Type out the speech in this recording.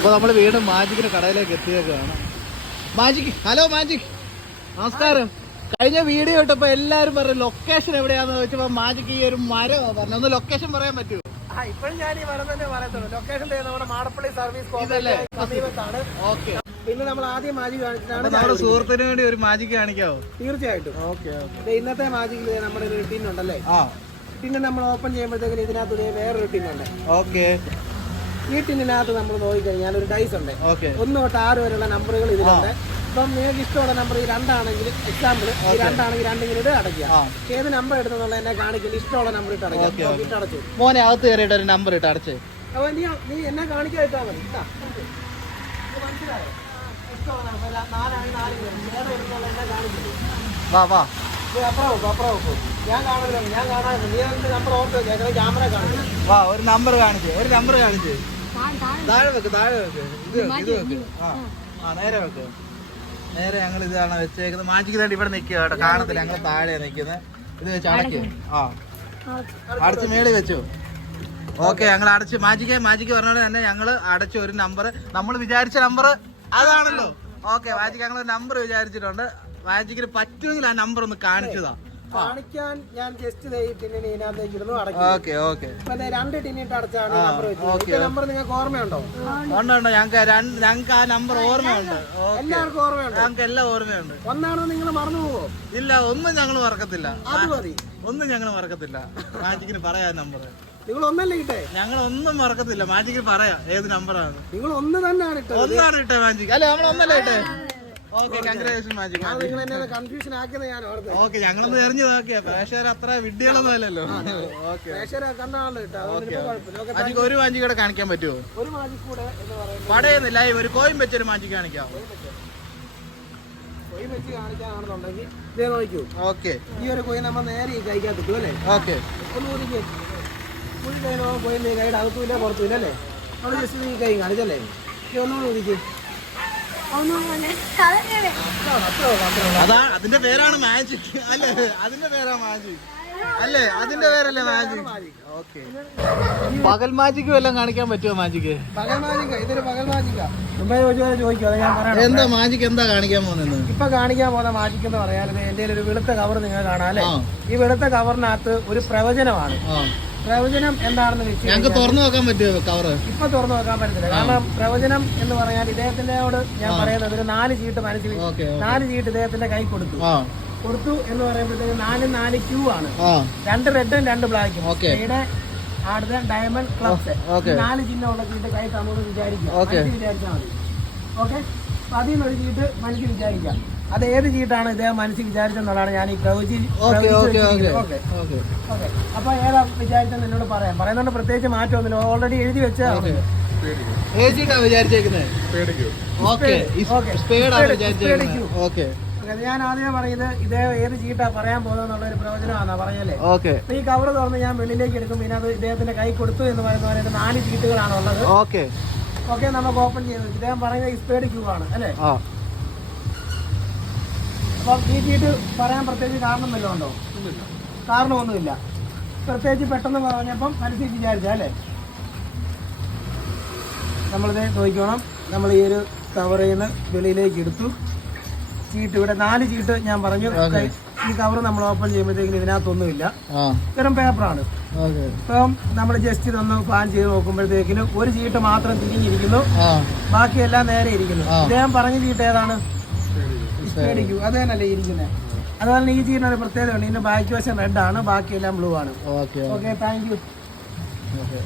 അപ്പോൾ നമ്മൾ വീണ്ടും മാജിക്കിന്റെ കടയിലേക്ക് എത്തിയേക്കാണ്. Magic hello magic. നമസ്കാരം. കഴിഞ്ഞ വീഡിയോ ഇട്ടപ്പോ എല്ലാരും പറഞ്ഞു ലൊക്കേഷൻ എവിടെയാന്ന് ചോദിച്ചപ്പോ മാജിക് ഈ ഒരു മരം പറഞ്ഞു. ഒന്ന് ലൊക്കേഷൻ പറയാൻ പറ്റുമോ ഇപ്പോഴും ഞാൻ ഈ മരം തന്നെ പറയത്തുള്ളൂ. ലൊക്കേഷൻ നമ്മുടെ മാടപ്പള്ളി സർവീസ് സമീപത്താണ്. ഓക്കെ. പിന്നെ നമ്മൾ ആദ്യം മാജിക് കാണിച്ചിട്ടാണ് നമ്മുടെ സുഹൃത്തിന് വേണ്ടി ഒരു മാജിക് കാണിക്കാവോ? തീർച്ചയായിട്ടും. ഓക്കെ ഇന്നത്തെ മാജിക്കിൽ നമ്മുടെ ഒരു ഉണ്ടല്ലേ? ആ. ടിന്ന് നമ്മൾ ഓപ്പൺ ചെയ്യുമ്പോഴത്തേക്കും ഇതിനകത്ത് വേറെ വേറൊരു ടീം ഉണ്ട്. ഓക്കെ. ഈ ടിന്നിനകത്ത് നമ്മൾ നോക്കിക്കഴിഞ്ഞാൽ ഒരു ഡൈസ് ഉണ്ട്. ഒന്ന് തൊട്ട് ആറ് വരെയുള്ള നമ്പറുകൾ ഇതിലുണ്ട്. ഇപ്പം നിങ്ങൾക്ക് ഇഷ്ടമുള്ള നമ്പർ ഈ രണ്ടാണെങ്കിൽ എക്സാമ്പിൾ ഈ രണ്ടാണെങ്കിൽ രണ്ടിങ്ങനെ ഇട്ട് അടയ്ക്കുക. ഏത് നമ്പർ എടുത്തെന്നുള്ള എന്നെ കാണിക്കില്ല ഇഷ്ടമുള്ള നമ്പർ ഇട്ട് അടയ്ക്കുക. ഇട്ട് അടച്ചു. മോനെ അകത്ത് കയറിയിട്ട് ഒരു നമ്പർ ഇട്ട് അടച്ചു. അപ്പൊ നീ നീ എന്നെ കാണിക്കാൻ ഇട്ടാ മതി. മനസ്സിലായോ? ഇഷ്ടമുള്ള നമ്പർ നാലാണെങ്കിൽ നാല് വേറെ എടുത്തുള്ള എന്നെ കാണിക്കില്ല വാ വാ. വാ ഒരു നമ്പർ കാണിച്ചേ ഒരു നമ്പർ കാണിച്ചേ താഴെ വെക്ക്. താഴെ വെക്ക് ഇത് ഇത് വെക്ക്. ആ ആ നേരെ വെക്ക്. നേരെ ഞങ്ങൾ ഇതാണ് വെച്ചേക്കുന്നത്. മാജിക്കുന്നതായിട്ട് ഇവിടെ നിൽക്കുക കേട്ടോ. കാണത്തില്ല ഞങ്ങൾ താഴെ നിൽക്കുന്നത് ഇത് വെച്ച് അടയ്ക്കും ആ. അടച്ച് മേളിൽ വെച്ചു. ഓക്കെ ഞങ്ങൾ അടച്ച്. മാജിക്ക് മാജിക്ക് പറഞ്ഞോണ്ട് തന്നെ ഞങ്ങൾ അടച്ച ഒരു നമ്പർ നമ്മൾ വിചാരിച്ച നമ്പർ അതാണല്ലോ. ഓക്കെ മാജിക്ക് ഞങ്ങൾ ഒരു നമ്പർ വിചാരിച്ചിട്ടുണ്ട്. മാജിക്കിന് പറ്റുമെങ്കിൽ ആ നമ്പർ ഒന്ന് കാണിച്ചതാ. കാണിക്കാൻ ഞാൻ ജസ്റ്റ് ഇതിനകത്തേക്ക് ഓക്കെ ഓക്കെ. ദേ രണ്ട് ടിന്നിട്ട് അടച്ചാണ് നമ്പർ. വെച്ചത്. നമ്പർ നിങ്ങൾക്ക് ഓർമ്മയുണ്ടോ? ഉണ്ട് ഞങ്ങൾക്ക് ഞങ്ങൾക്ക് ആ നമ്പർ ഓർമ്മയുണ്ട്. എല്ലാവർക്കും ഓർമ്മയുണ്ടോ. ഞങ്ങൾക്ക് എല്ലാം ഓർമ്മയുണ്ട്. ഒന്നാണോ നിങ്ങൾ മറന്നു പോവോ? ഇല്ല ഒന്നും ഞങ്ങൾ മറക്കത്തില്ല. അത് മതി. ഒന്നും ഞങ്ങൾ മറക്കത്തില്ല. മാജിക്കിന് പറയാ നമ്പർ നിങ്ങൾ ഒന്നല്ലേ ഇട്ടേ? ഞങ്ങൾ ഒന്നും മറക്കത്തില്ല. മാജിക്കിന് പറയാ ഏത് നമ്പറാണ് നിങ്ങൾ ഒന്ന് തന്നെയാണ് ഇട്ടത്. ഒന്നാണ് ഇട്ടേ മാജിക് അല്ലെ നമ്മൾ ഒന്നല്ലേ ഇട്ടേ? കൺഫ്യൂഷൻ ആക്കിയത് ഞാൻ ഓർത്തത് ഓക്കെ ഞങ്ങളൊന്ന് എറിഞ്ഞു നോക്കിയാ. പ്രേക്ഷകർ അത്ര വിഡ്ഢികളൊന്നും അല്ലല്ലോ കുഴപ്പമില്ല. ഒരു മാജിക് കൂടെ കാണിക്കാൻ പറ്റുമോ ഒരു മാജിക് കൂടെ പടയുന്നില്ല ഒരു കോയിൻ വെച്ചൊരു മാജിക് കാണിക്കാം. കോയിൻ വെച്ച്. കാണിക്കാനാണെന്നുണ്ടെങ്കിൽ ഇതേ നോക്കൂ ഓക്കെ ഈ ഒരു കോയിൻ നമ്മൾ നേരെ ഈ കൈക്കകത്ത് ഇട്ടു അല്ലേ? ഓക്കെ ഒന്ന് ഊരിക്ക് ഒരു കൈ കോയിൻ കൈയുടെ അകത്തുമില്ല പുറത്തുമില്ല അല്ലേ? നമ്മൾ ജസ്റ്റ് ഈ കൈ കാണിച്ചല്ലേ? ഒന്നുകൂടി ഊരിക്ക് അത്രേ ഉള്ളൂ, അത്രേ ഉള്ളൂ. അതാ അതിന്റെ പേരാണ് മാജിക് അല്ലേ? അതിന്റെ പേരാ മാജിക് അല്ലേ? അതിന്റെ പേരല്ലേ മാജിക് ഓക്കെ പകൽ മാജിക് എല്ലാം കാണിക്കാൻ പറ്റുമോ മാജിക് പകൽ മാജിക് ഇതൊരു പകൽ മാജിക്കാ എന്താ മാജിക് എന്താ കാണിക്കാൻ പോകുന്നത്? ഇപ്പൊ കാണിക്കാൻ പോകുന്ന മാജിക് എന്ന് പറയാൻ എന്റെ ഒരു വെളുത്ത കവർ നിങ്ങൾ കാണാം അല്ലേ ഈ വെളുത്ത കവറിനകത്ത് ഒരു പ്രവചനമാണ്. പ്രവചനം എന്താണെന്ന് വെച്ച് ഞങ്ങൾക്ക് തുറന്നു നോക്കാൻ പറ്റുമോ കവറ് ഇപ്പൊ തുറന്നു നോക്കാൻ പറ്റത്തില്ല. കാരണം പ്രവചനം എന്ന് പറഞ്ഞാൽ ഇദ്ദേഹത്തിനോട് ഞാൻ പറയുന്നത് ഒരു നാല് ചീട്ട് മനസ്സിൽ നാല് ചീട്ട് ഇദ്ദേഹത്തിന്റെ കൈ കൊടുത്തു. കൊടുത്തു എന്ന് പറയുമ്പോഴത്തേക്ക് നാല് നാല് ക്യൂ ആണ്. രണ്ട് റെഡും രണ്ട് ബ്ലാക്കും. ഇവിടെ അടുത്ത ഡയമണ്ട് ക്ലബ്സ്. നാല് ചിഹ്നമുള്ള ചീട്ട് കൈ തന്നോട് വിചാരിക്കാം. വിചാരിച്ചാൽ മതി. ഓക്കെ? അപ്പൊ അതിൽ നിന്ന് ഒരു ചീട്ട് മനസ്സിൽ വിചാരിക്കാം. അത് ഏത് ചീട്ടാണ് ഇദ്ദേഹം മനസ്സിൽ വിചാരിച്ചെന്നുള്ളതാണ് ഞാൻ ഈ പ്രവചി okay okay okay okay okay. Okay. അപ്പൊ ഏതാ വിചാരിച്ചെന്ന് എന്നോട് പറയാം. പറയുന്നുണ്ട് പ്രത്യേകിച്ച് മാറ്റമൊന്നുമില്ല ഓൾറെഡി എഴുതി വെച്ച ഞാൻ ആദ്യമേ പറയുന്നത് ഇദ്ദേഹം ഏത് ചീട്ടാ പറയാൻ പോകുന്നുള്ള ഒരു പ്രവചനമാണെന്നാ പറഞ്ഞല്ലേ? ഓക്കെ. ഈ കവർ തുറന്ന് ഞാൻ വെളിയിലേക്ക് എടുക്കും. ഇതിനകത്ത് അത് ഇദ്ദേഹത്തിന്റെ കൈ കൊടുത്തു എന്ന് പറയുന്ന പോലെ നാല് ചീട്ടുകളാണ് ഉള്ളത് ഓക്കെ. ഓക്കെ നമുക്ക് ഓപ്പൺ ചെയ്തു ഇദ്ദേഹം പറയുന്നത് ഇസ്പേഡ് ക്യൂ ആണ് അല്ലേ? ആ. അപ്പം ഈ ചീട്ട് പറയാൻ പ്രത്യേകിച്ച് കാരണം വല്ലതും ഉണ്ടോ കാരണമൊന്നുമില്ല പ്രത്യേകിച്ച് പെട്ടെന്ന് പറഞ്ഞപ്പം മനസ്സിൽ വിചാരിച്ചല്ലേ നമ്മളിത് ചോദിക്കണം. നമ്മൾ ഈ ഒരു കവറിൽ നിന്ന് വെളിയിലേക്ക് എടുത്തു. ചീട്ട് ഇവിടെ നാല് ചീട്ട് ഞാൻ പറഞ്ഞു. ഈ കവർ നമ്മൾ ഓപ്പൺ ചെയ്യുമ്പോഴത്തേക്കും ഇതിനകത്തൊന്നുമില്ല. വെറും പേപ്പറാണ് ഇപ്പം നമ്മൾ ജസ്റ്റ് ഇതൊന്ന് പ്ലാൻ ചെയ്ത് നോക്കുമ്പോഴത്തേക്കിനും ഒരു ചീട്ട് മാത്രം തിരിഞ്ഞിരിക്കുന്നു. ബാക്കിയെല്ലാം നേരെ ഇരിക്കുന്നു. അദ്ദേഹം പറഞ്ഞ ചീട്ട് ഏതാണ്? പേടിക്കൂ. അത് തന്നെയല്ലേ ഇരിക്കുന്നത് അതുപോലെ ഈ ചീറ്റിന് ഒരു പ്രത്യേകത ഉണ്ട് ഇതിന്റെ ബാക്കി വശം റെഡ് ആണ് ബാക്കി എല്ലാം ബ്ലൂ ആണ്. Okay okay. Thank you okay.